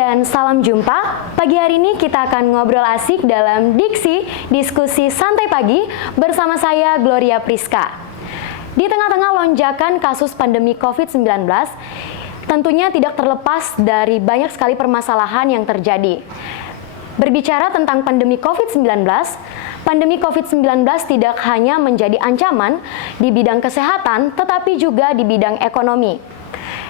dan salam jumpa. Pagi hari ini kita akan ngobrol asik dalam Diksi Diskusi Santai Pagi bersama saya Gloria Priska. Di tengah-tengah lonjakan kasus pandemi COVID-19, tentunya tidak terlepas dari banyak sekali permasalahan yang terjadi. Berbicara tentang pandemi COVID-19 tidak hanya menjadi ancaman di bidang kesehatan, tetapi juga di bidang ekonomi.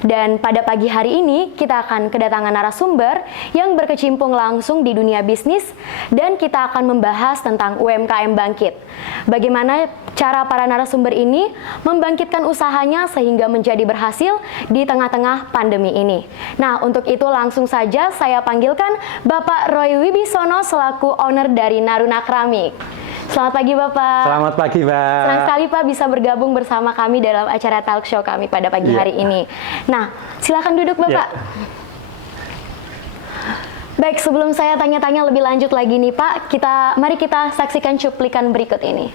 Dan pada pagi hari ini kita akan kedatangan narasumber yang berkecimpung langsung di dunia bisnis dan kita akan membahas tentang UMKM bangkit. Bagaimana cara para narasumber ini membangkitkan usahanya sehingga menjadi berhasil di tengah-tengah pandemi ini. Nah, untuk itu langsung saja saya panggilkan Bapak Roy Wibisono selaku owner dari Naruna Keramik. Selamat pagi Bapak. Selamat pagi Mbak. Senang sekali Pak bisa bergabung bersama kami dalam acara talk show kami pada pagi hari ini. Nah, silakan duduk Bapak. Baik, sebelum saya tanya-tanya lebih lanjut lagi nih Pak, mari kita saksikan cuplikan berikut ini.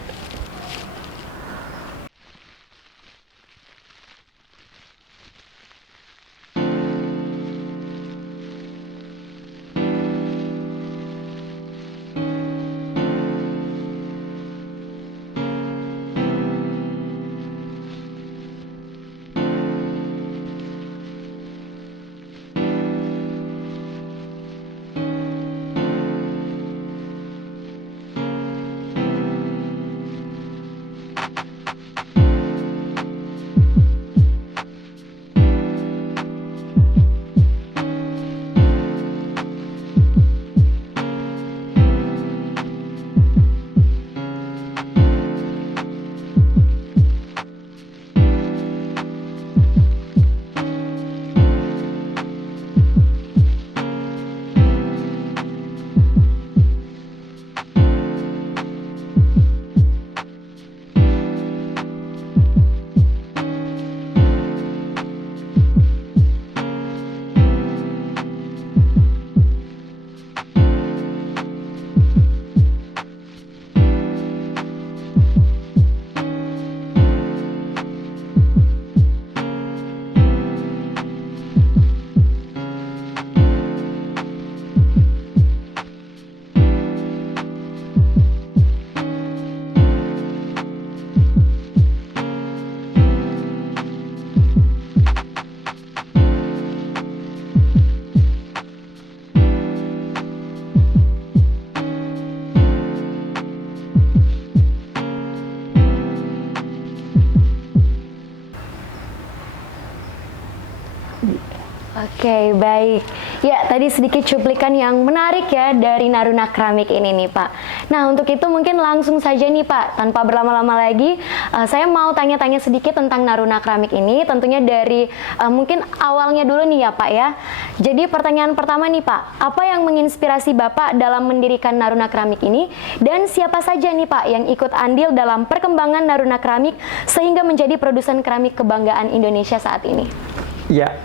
Oke, baik. Ya, tadi sedikit cuplikan yang menarik ya dari Naruna Keramik ini nih Pak. Nah, untuk itu mungkin langsung saja nih Pak, tanpa berlama-lama lagi, saya mau tanya-tanya sedikit tentang Naruna Keramik ini. Tentunya dari mungkin awalnya dulu nih ya Pak ya. Jadi pertanyaan pertama nih Pak, apa yang menginspirasi Bapak dalam mendirikan Naruna Keramik ini? Dan siapa saja nih Pak yang ikut andil dalam perkembangan Naruna Keramik sehingga menjadi produsen keramik kebanggaan Indonesia saat ini? Ya,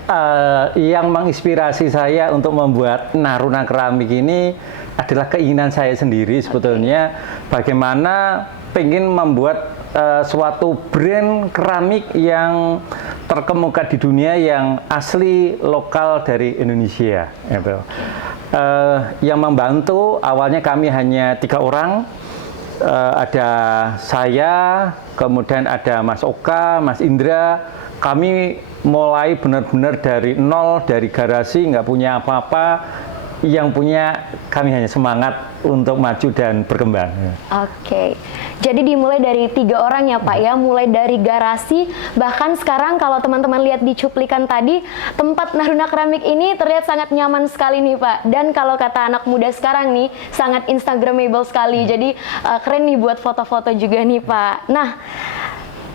yang menginspirasi saya untuk membuat Naruna Keramik ini adalah keinginan saya sendiri sebetulnya. Bagaimana pengen membuat suatu brand keramik yang terkemuka di dunia yang asli lokal dari Indonesia. Gitu. Yang membantu awalnya kami hanya 3 orang. Ada saya, kemudian ada Mas Oka, Mas Indra. Kami mulai benar-benar dari nol, dari garasi, nggak punya apa-apa. Yang punya kami hanya semangat untuk maju dan berkembang. Oke, jadi dimulai dari 3 orang ya Pak ya, mulai dari garasi. Bahkan sekarang kalau teman-teman lihat di cuplikan tadi, tempat Naruna Keramik ini terlihat sangat nyaman sekali nih Pak. Dan kalau kata anak muda sekarang nih, sangat instagramable sekali. Jadi keren nih buat foto-foto juga nih Pak. Nah,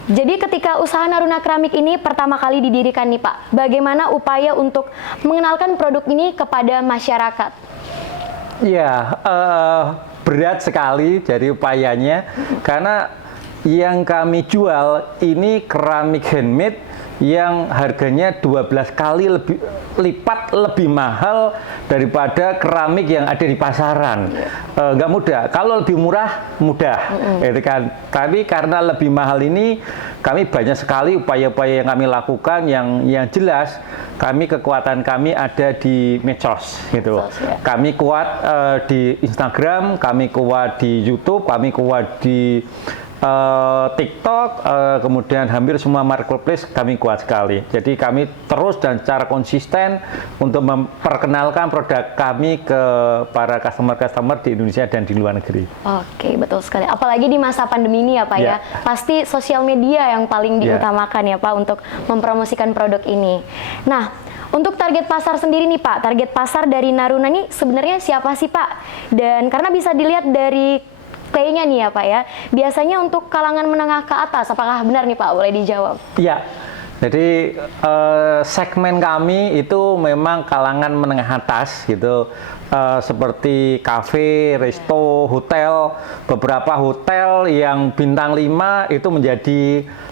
jadi ketika usaha Naruna Keramik ini pertama kali didirikan nih Pak, bagaimana upaya untuk mengenalkan produk ini kepada masyarakat? Ya, berat sekali dari upayanya, karena yang kami jual ini keramik handmade yang harganya 12 kali lipat lebih mahal daripada keramik yang ada di pasaran. Nggak mudah. Kalau lebih murah, mudah. Gitu kan. Tapi karena lebih mahal ini, kami banyak sekali upaya-upaya yang kami lakukan yang jelas. Kekuatan kami ada di medsos, gitu. Kami kuat di Instagram, kami kuat di YouTube, kami kuat di TikTok, kemudian hampir semua marketplace kami kuat sekali. Jadi kami terus dan secara konsisten untuk memperkenalkan produk kami ke para customer-customer di Indonesia dan di luar negeri. Oke, betul sekali. Apalagi di masa pandemi ini ya Pak ya. Pasti sosial media yang paling diutamakan ya Pak untuk mempromosikan produk ini. Nah, untuk target pasar sendiri nih Pak, target pasar dari Naruna ini sebenarnya siapa sih Pak? Dan karena bisa dilihat dari kayaknya nih ya Pak ya, biasanya untuk kalangan menengah ke atas, apakah benar nih Pak? Boleh dijawab? Iya, jadi segmen kami itu memang kalangan menengah atas gitu, seperti kafe, resto, hotel, beberapa hotel yang bintang 5 itu menjadi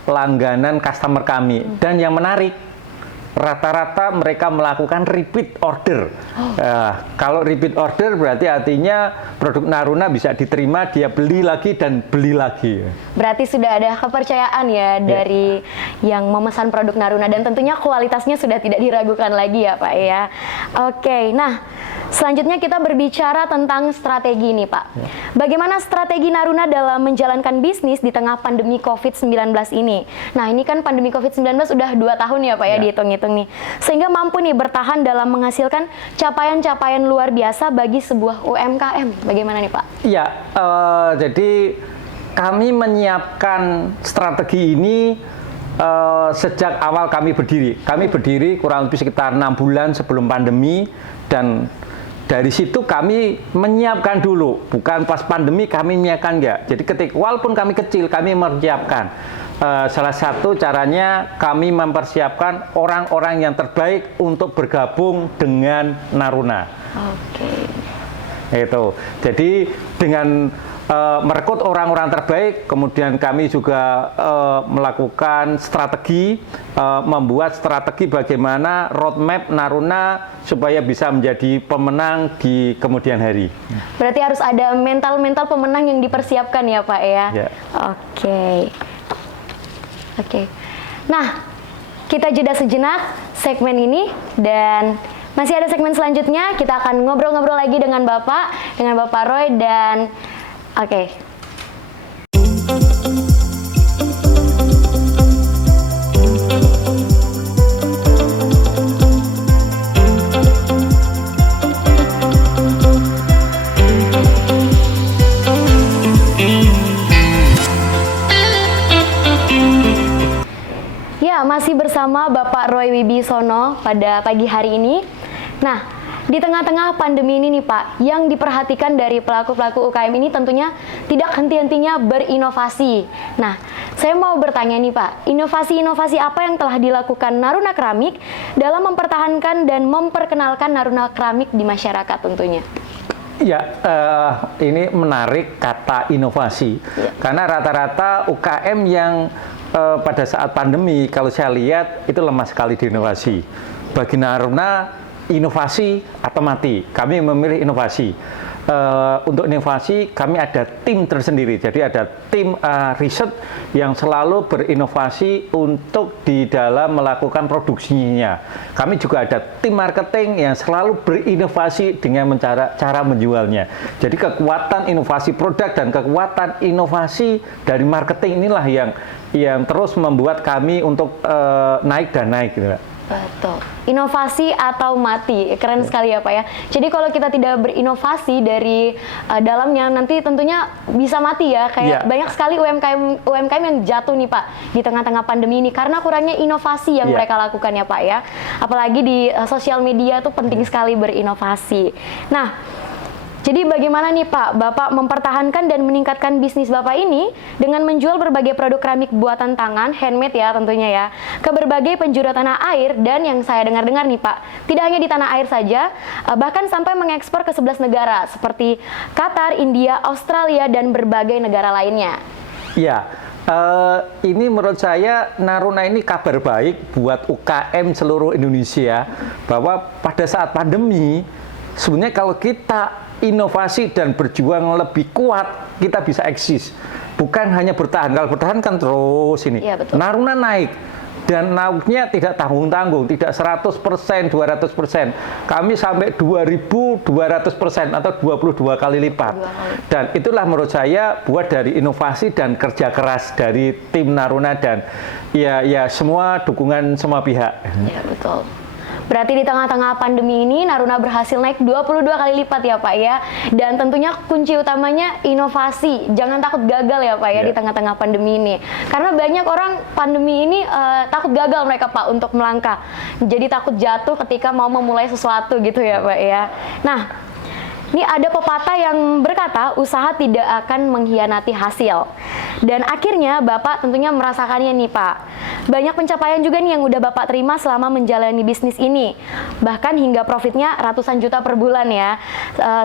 langganan customer kami. Dan yang menarik, rata-rata mereka melakukan repeat order. Kalau repeat order berarti artinya produk Naruna bisa diterima, dia beli lagi dan beli lagi. Berarti sudah ada kepercayaan ya dari yang memesan produk Naruna, dan tentunya kualitasnya sudah tidak diragukan lagi ya Pak ya. Oke, nah selanjutnya kita berbicara tentang strategi nih Pak. Bagaimana strategi Naruna dalam menjalankan bisnis di tengah pandemi COVID-19 ini? Nah ini kan pandemi COVID-19 udah 2 tahun ya Pak ya, dihitung-hitung nih. Sehingga mampu nih bertahan dalam menghasilkan capaian-capaian luar biasa bagi sebuah UMKM. Bagaimana nih Pak? Iya, jadi kami menyiapkan strategi ini sejak awal kami berdiri. Kami berdiri kurang lebih sekitar 6 bulan sebelum pandemi, dan dari situ kami menyiapkan dulu, bukan pas pandemi kami menyiapkan enggak. Jadi ketika walaupun kami kecil, kami menyiapkan. Salah satu caranya kami mempersiapkan orang-orang yang terbaik untuk bergabung dengan Naruna. Oke. Itu. Jadi dengan merekrut orang-orang terbaik, kemudian kami juga melakukan strategi, membuat strategi bagaimana roadmap Naruna supaya bisa menjadi pemenang di kemudian hari. Berarti harus ada mental-mental pemenang yang dipersiapkan ya Pak ya? Oke. Nah, kita jeda sejenak segmen ini, dan masih ada segmen selanjutnya. Kita akan ngobrol-ngobrol lagi dengan Bapak Roy, dan masih bersama Bapak Roy Wibisono pada pagi hari ini. Nah, di tengah-tengah pandemi ini nih Pak, yang diperhatikan dari pelaku-pelaku UKM ini tentunya tidak henti-hentinya berinovasi. Nah, saya mau bertanya nih Pak, inovasi-inovasi apa yang telah dilakukan Naruna Keramik dalam mempertahankan dan memperkenalkan Naruna Keramik di masyarakat tentunya? Ya, ini menarik kata inovasi, karena rata-rata UKM yang pada saat pandemi, kalau saya lihat itu lemah sekali di inovasi. Bagi Naruna, inovasi atau mati. Kami memilih inovasi. Untuk inovasi kami ada tim tersendiri. Jadi ada tim riset yang selalu berinovasi untuk di dalam melakukan produksinya. Kami juga ada tim marketing yang selalu berinovasi dengan cara menjualnya. Jadi kekuatan inovasi produk dan kekuatan inovasi dari marketing inilah yang terus membuat kami untuk naik dan naik gitu. Betul. Inovasi atau mati, keren sekali ya Pak ya. Jadi kalau kita tidak berinovasi dari dalamnya, nanti tentunya bisa mati ya. Kayak banyak sekali UMKM yang jatuh nih Pak di tengah-tengah pandemi ini karena kurangnya inovasi yang mereka lakukan ya Pak ya. Apalagi di sosial media tuh penting sekali berinovasi. Nah, jadi bagaimana nih Pak, Bapak mempertahankan dan meningkatkan bisnis Bapak ini dengan menjual berbagai produk keramik buatan tangan, handmade ya tentunya ya, ke berbagai penjuru tanah air, dan yang saya dengar-dengar nih Pak, tidak hanya di tanah air saja, bahkan sampai mengekspor ke 11 negara seperti Qatar, India, Australia, dan berbagai negara lainnya. Ya, Ini menurut saya Naruna ini kabar baik buat UKM seluruh Indonesia, bahwa pada saat pandemi sebenarnya kalau kita inovasi dan berjuang lebih kuat, kita bisa eksis. Bukan hanya bertahan, kalau bertahan kan terus ini. Iya, betul. Naruna naik. Dan naiknya tidak tanggung-tanggung, tidak 100%, 200%. Kami sampai 2.200% atau 22 kali lipat. Dan itulah menurut saya buat dari inovasi dan kerja keras dari tim Naruna dan ya semua dukungan semua pihak. Ya, betul. Berarti di tengah-tengah pandemi ini Naruna berhasil naik 22 kali lipat ya Pak ya. Dan tentunya kunci utamanya inovasi. Jangan takut gagal ya Pak ya, di tengah-tengah pandemi ini. Karena banyak orang pandemi ini takut gagal mereka Pak untuk melangkah. Jadi takut jatuh ketika mau memulai sesuatu gitu ya Pak ya. Nah, ini ada pepatah yang berkata usaha tidak akan mengkhianati hasil. Dan akhirnya Bapak tentunya merasakannya nih Pak. Banyak pencapaian juga nih yang udah Bapak terima selama menjalani bisnis ini. Bahkan hingga profitnya ratusan juta per bulan ya.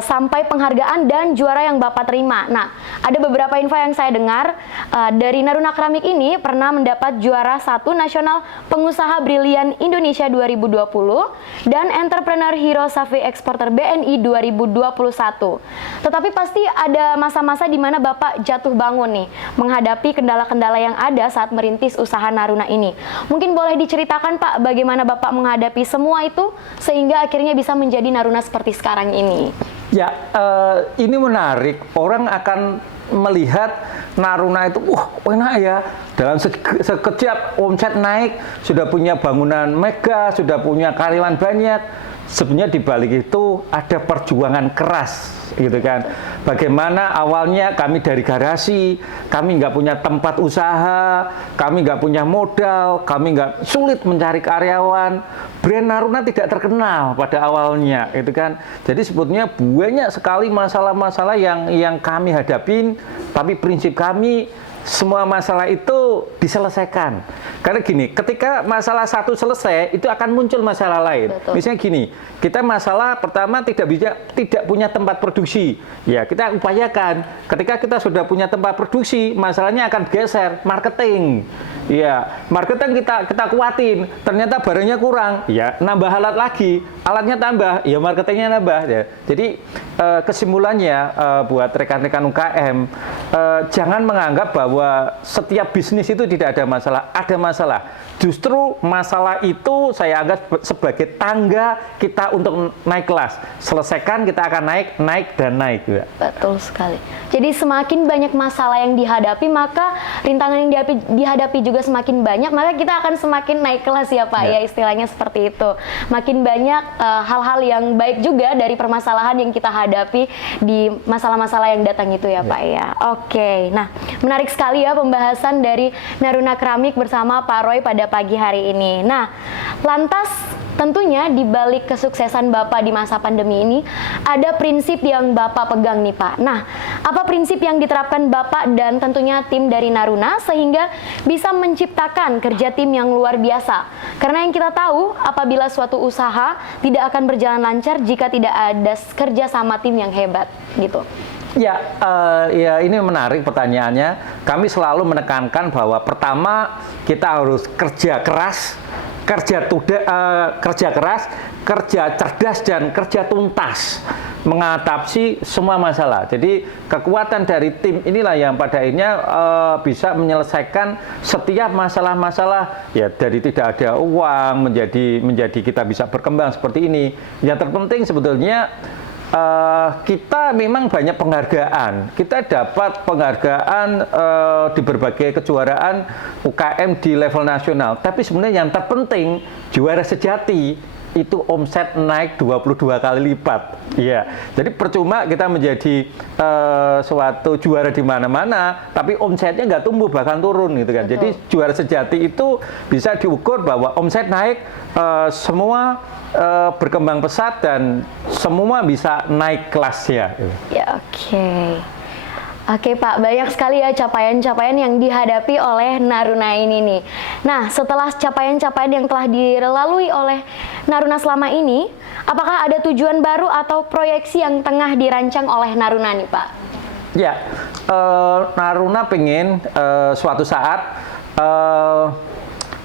Sampai penghargaan dan juara yang Bapak terima. Nah, ada beberapa info yang saya dengar dari Naruna Keramik ini pernah mendapat juara 1 Nasional Pengusaha Brilian Indonesia 2020 dan Entrepreneur Hero Safi Exporter BNI 2021. Tetapi pasti ada masa-masa di mana Bapak jatuh bangun nih menghadapi kendala-kendala yang ada saat merintis usaha Naruna ini. Mungkin boleh diceritakan Pak bagaimana Bapak menghadapi semua itu sehingga akhirnya bisa menjadi Naruna seperti sekarang ini. Ya, ini menarik. Orang akan melihat Naruna itu, enak ya. Dalam sekejap omset naik, sudah punya bangunan mega, sudah punya karyawan banyak. Sebenarnya di balik itu ada perjuangan keras, gitu kan. Bagaimana awalnya kami dari garasi, kami nggak punya tempat usaha, kami nggak punya modal, kami nggak sulit mencari karyawan. Brand Naruna tidak terkenal pada awalnya, gitu kan. Jadi sebetulnya banyak sekali masalah-masalah yang kami hadapin, tapi prinsip kami semua masalah itu diselesaikan. Karena gini, ketika masalah satu selesai, itu akan muncul masalah lain. Betul. Misalnya gini, kita masalah pertama tidak punya tempat produksi. Ya, kita upayakan. Ketika kita sudah punya tempat produksi, masalahnya akan geser marketing. Ya, marketing kita kuatin. Ternyata barangnya kurang, ya nambah alat lagi, alatnya tambah, ya marketingnya nambah. Ya. Jadi kesimpulannya buat rekan-rekan UKM, jangan menganggap bahwa setiap bisnis itu tidak ada masalah. Ada masalah. Justru masalah itu saya anggap sebagai tangga kita untuk naik kelas. Selesaikan, kita akan naik dan naik. Ya. Betul sekali. Jadi semakin banyak masalah yang dihadapi, maka rintangan yang dihadapi juga semakin banyak, maka kita akan semakin naik kelas ya Pak ya, istilahnya seperti itu. Makin banyak hal-hal yang baik juga dari permasalahan yang kita hadapi di masalah-masalah yang datang itu ya Pak ya. Oke, nah menarik sekali ya pembahasan dari Naruna Keramik bersama Pak Roy pada pagi hari ini. Nah, lantas tentunya di balik kesuksesan Bapak di masa pandemi ini ada prinsip yang Bapak pegang nih Pak. Nah, apa prinsip yang diterapkan Bapak dan tentunya tim dari Naruna sehingga bisa menciptakan kerja tim yang luar biasa? Karena yang kita tahu apabila suatu usaha tidak akan berjalan lancar jika tidak ada kerja sama tim yang hebat gitu. Ya, ini menarik pertanyaannya. Kami selalu menekankan bahwa pertama kita harus kerja keras, kerja keras, kerja cerdas dan kerja tuntas mengatasi semua masalah. Jadi kekuatan dari tim inilah yang pada akhirnya bisa menyelesaikan setiap masalah-masalah ya, dari tidak ada uang menjadi kita bisa berkembang seperti ini. Yang terpenting sebetulnya kita memang banyak penghargaan. Kita dapat penghargaan di berbagai kejuaraan UKM di level nasional. Tapi sebenarnya yang terpenting juara sejati itu omset naik 22 kali lipat. Iya. Jadi percuma kita menjadi suatu juara di mana-mana, tapi omsetnya nggak tumbuh bahkan turun gitu kan. Betul. Jadi juara sejati itu bisa diukur bahwa omset naik, semua berkembang pesat dan semua bisa naik kelasnya. Ya, oke. Oke Pak, banyak sekali ya capaian-capaian yang dihadapi oleh Naruna ini nih. Nah, setelah capaian-capaian yang telah dilalui oleh Naruna selama ini, apakah ada tujuan baru atau proyeksi yang tengah dirancang oleh Naruna nih Pak? Ya, Naruna pengen suatu saat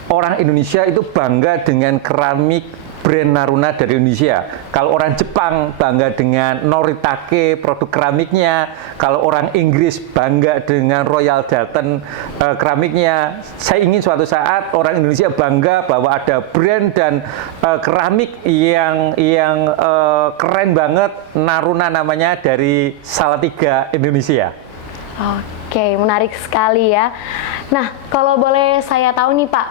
orang Indonesia itu bangga dengan keramik brand Naruna dari Indonesia. Kalau orang Jepang bangga dengan Noritake produk keramiknya, kalau orang Inggris bangga dengan Royal Doulton keramiknya. Saya ingin suatu saat orang Indonesia bangga bahwa ada brand dan keramik yang keren banget, Naruna namanya, dari Salatiga, Indonesia. Oke, menarik sekali ya. Nah, kalau boleh saya tahu nih Pak,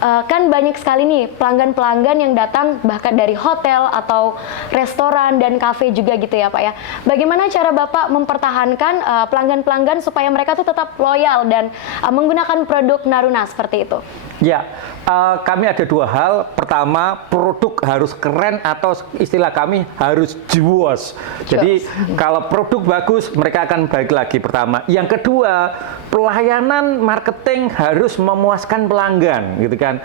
kan banyak sekali nih pelanggan-pelanggan yang datang bahkan dari hotel atau restoran dan kafe juga gitu ya Pak ya. Bagaimana cara Bapak mempertahankan pelanggan-pelanggan supaya mereka tuh tetap loyal dan menggunakan produk Naruna seperti itu? Ya, kami ada dua hal. Pertama, produk harus keren atau istilah kami harus juos. Jadi kalau produk bagus, mereka akan balik lagi pertama. Yang kedua, pelayanan marketing harus memuaskan pelanggan, gitu kan?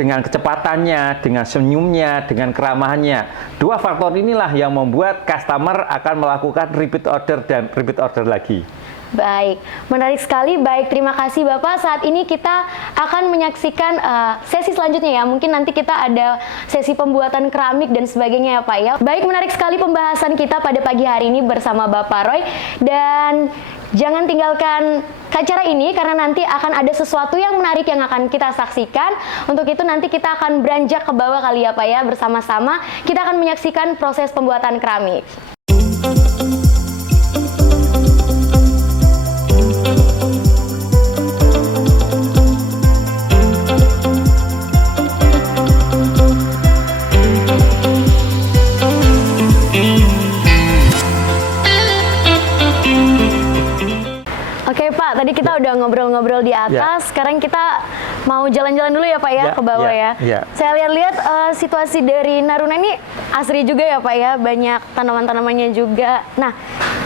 Dengan kecepatannya, dengan senyumnya, dengan keramahannya. Dua faktor inilah yang membuat customer akan melakukan repeat order dan repeat order lagi. Baik, menarik sekali. Baik, terima kasih Bapak. Saat ini kita akan menyaksikan sesi selanjutnya ya. Mungkin nanti kita ada sesi pembuatan keramik dan sebagainya ya Pak ya. Baik, menarik sekali pembahasan kita pada pagi hari ini bersama Bapak Roy. Dan jangan tinggalkan acara ini karena nanti akan ada sesuatu yang menarik yang akan kita saksikan. Untuk itu nanti kita akan beranjak ke bawah kali ya Pak ya. Bersama-sama kita akan menyaksikan proses pembuatan keramik. Oke Pak, tadi kita udah ngobrol-ngobrol di atas. Sekarang kita mau jalan-jalan dulu ya Pak ya, ke bawah ya. Saya lihat-lihat situasi dari Naruna ini asri juga ya Pak ya, banyak tanaman-tanamannya juga. Nah,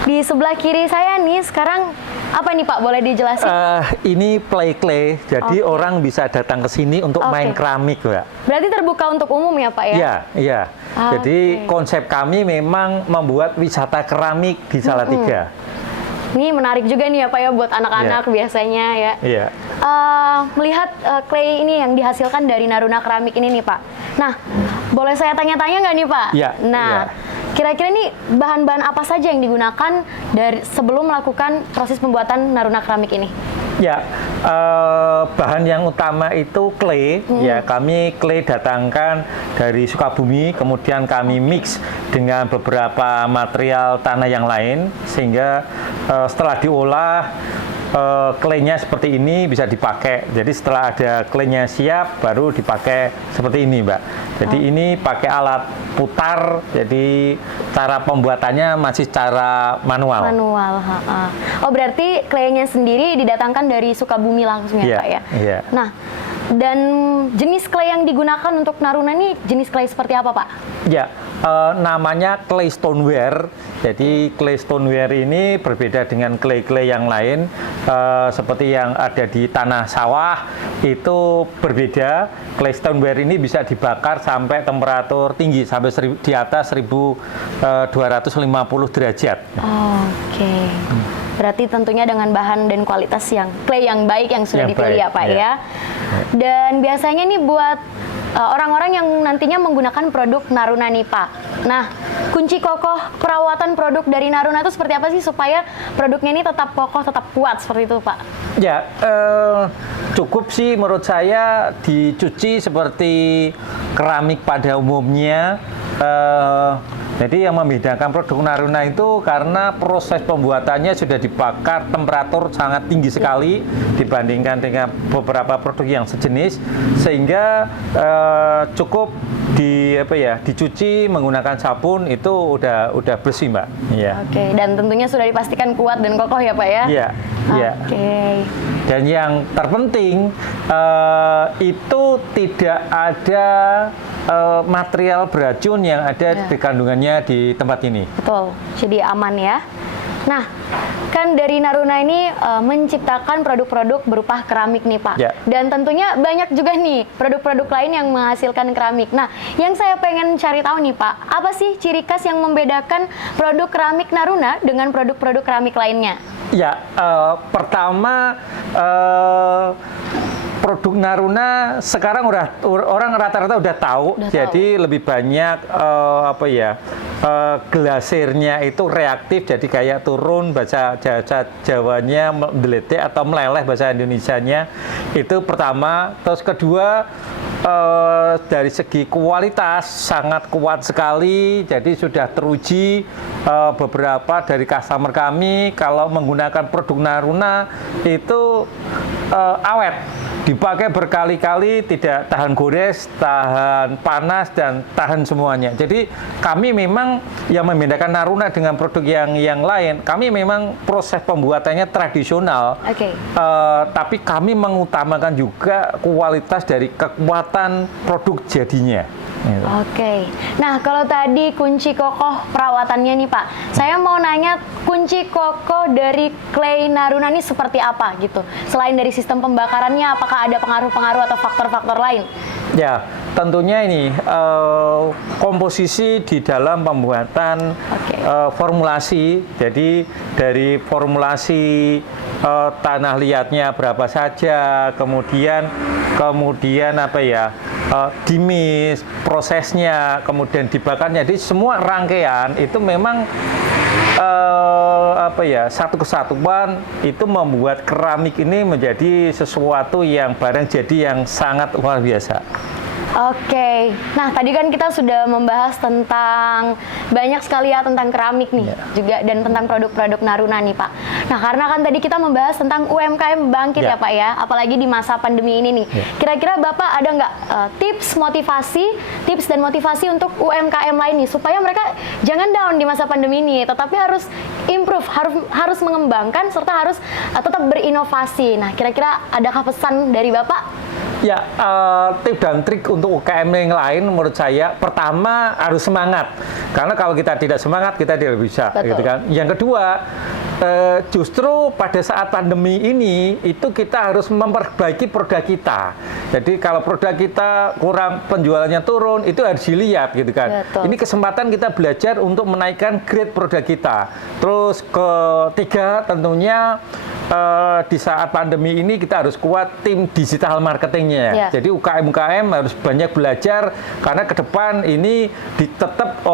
di sebelah kiri saya nih sekarang apa nih Pak, boleh dijelasin? Ini play clay, jadi orang bisa datang ke sini untuk main keramik, Mbak. Berarti terbuka untuk umum ya Pak ya? Iya, iya. Jadi konsep kami memang membuat wisata keramik di Salatiga. Ini menarik juga nih ya Pak ya buat anak-anak biasanya ya. Iya. Melihat clay ini yang dihasilkan dari Naruna keramik ini nih Pak. Nah, boleh saya tanya-tanya nggak nih Pak? Iya. Nah, kira-kira nih bahan-bahan apa saja yang digunakan dari sebelum melakukan proses pembuatan Naruna keramik ini? Ya, bahan yang utama itu clay. Ya, kami clay datangkan dari Sukabumi, kemudian kami mix dengan beberapa material tanah yang lain, sehingga setelah diolah claynya seperti ini bisa dipakai. Jadi setelah ada claynya siap, baru dipakai seperti ini, Mbak. Jadi ini pakai alat putar, jadi cara pembuatannya masih cara manual. Oh, berarti claynya sendiri didatangkan dari Sukabumi langsung ya Pak ya? Iya. Nah, dan jenis clay yang digunakan untuk Naruna ini jenis clay seperti apa Pak? Ya, namanya clay stoneware. Jadi clay stoneware ini berbeda dengan clay-clay yang lain. Seperti yang ada di tanah sawah itu berbeda. Clay stoneware ini bisa dibakar sampai temperatur tinggi, sampai di atas 1250 derajat. Oke. Berarti tentunya dengan bahan dan kualitas yang clay yang baik yang sudah dipilih ya Pak ya. Dan biasanya nih buat orang-orang yang nantinya menggunakan produk Naruna nih Pak. Nah, kunci kokoh perawatan produk dari Naruna itu seperti apa sih supaya produknya ini tetap kokoh, tetap kuat seperti itu Pak? Ya, cukup sih menurut saya dicuci seperti keramik pada umumnya. Jadi yang membedakan produk Naruna itu karena proses pembuatannya sudah dibakar temperatur sangat tinggi sekali dibandingkan dengan beberapa produk yang sejenis, sehingga cukup dicuci menggunakan sabun itu udah bersih, Mbak. Iya. Oke, dan tentunya sudah dipastikan kuat dan kokoh ya Pak ya? Iya. Oke. Dan yang terpenting itu tidak ada material beracun yang ada di kandungannya di tempat ini. Betul, jadi aman ya. Nah, kan dari Naruna ini menciptakan produk-produk berupa keramik nih Pak. Dan tentunya banyak juga nih produk-produk lain yang menghasilkan keramik. Nah, yang saya pengen cari tahu nih Pak, apa sih ciri khas yang membedakan produk keramik Naruna dengan produk-produk keramik lainnya? Ya, pertama produk Naruna sekarang orang rata-rata udah tahu, jadi lebih banyak glasirnya itu reaktif, jadi kayak turun, bahasa Jawanya mendelik atau meleleh bahasa Indonesianya. Itu pertama. Terus kedua, dari segi kualitas sangat kuat sekali, jadi sudah teruji beberapa dari customer kami kalau menggunakan produk Naruna itu awet, dipakai berkali-kali, tidak tahan gores, tahan panas, dan tahan semuanya. Jadi kami memang yang membedakan Naruna dengan produk yang lain, kami memang proses pembuatannya tradisional, tapi kami mengutamakan juga kualitas dari kekuatan produk jadinya. Gitu. Nah kalau tadi kunci kokoh perawatannya nih Pak, saya mau nanya kunci kokoh dari clay Naruna ini seperti apa gitu? Selain dari sistem pembakarannya, apakah ada pengaruh-pengaruh atau faktor-faktor lain? Ya, tentunya ini komposisi di dalam pembuatan formulasi. Jadi dari formulasi tanah liatnya berapa saja, kemudian dimis, prosesnya, kemudian dibakarnya. Jadi semua rangkaian itu memang satu kesatuan itu membuat keramik ini menjadi sesuatu yang barang jadi yang sangat luar biasa. Nah tadi kan kita sudah membahas tentang banyak sekali ya tentang keramik nih juga dan tentang produk-produk Naruna nih Pak. Nah karena kan tadi kita membahas tentang UMKM bangkit ya Pak ya, apalagi di masa pandemi ini nih. Kira-kira Bapak ada nggak tips dan motivasi untuk UMKM lain nih supaya mereka jangan down di masa pandemi ini, tetapi harus improve, harus mengembangkan serta harus tetap berinovasi. Nah kira-kira adakah pesan dari Bapak? Ya, tips dan trik untuk UKM yang lain menurut saya, pertama harus semangat. Karena kalau kita tidak semangat, kita tidak bisa. Gitu kan. Yang kedua, justru pada saat pandemi ini, itu kita harus memperbaiki produk kita. Jadi kalau produk kita kurang, penjualannya turun, itu harus dilihat. Gitu kan. Ini kesempatan kita belajar untuk menaikkan grade produk kita. Terus ketiga, tentunya di saat pandemi ini kita harus kuat tim digital marketingnya. Jadi UKM harus banyak belajar karena ke depan ini tetap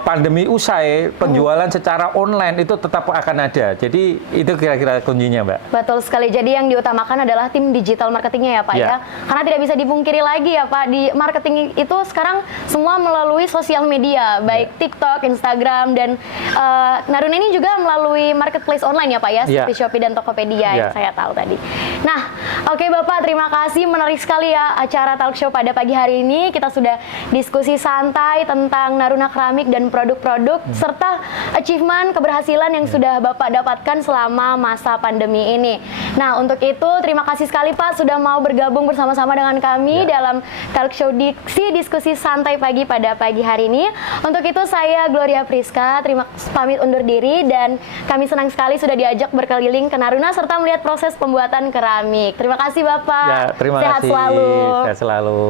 pandemi usai, penjualan secara online itu tetap akan ada. Jadi itu kira-kira kuncinya, Mbak. Betul sekali. Jadi yang diutamakan adalah tim digital marketingnya ya Pak ya. Karena tidak bisa dipungkiri lagi ya Pak, di marketing itu sekarang semua melalui sosial media, baik TikTok, Instagram, dan Naruna ini juga melalui marketplace online ya Pak ya, seperti Shopee dan Tokopedia yang saya tahu tadi. Nah, Bapak, terima kasih, menarik sekali ya acara talk show pada pagi hari ini. Kita sudah diskusi santai tentang Naruna Keramik dan produk-produk serta achievement keberhasilan yang sudah Bapak dapatkan selama masa pandemi ini. Nah, untuk itu terima kasih sekali Pak sudah mau bergabung bersama-sama dengan kami dalam talk show diskusi santai pagi pada pagi hari ini. Untuk itu saya Gloria Priska pamit undur diri, dan kami senang sekali sudah diajak berkeliling ke Naruna serta melihat proses pembuatan keramik. Terima kasih Bapak. Ya, terima Sehat kasih. Selalu. Sehat selalu.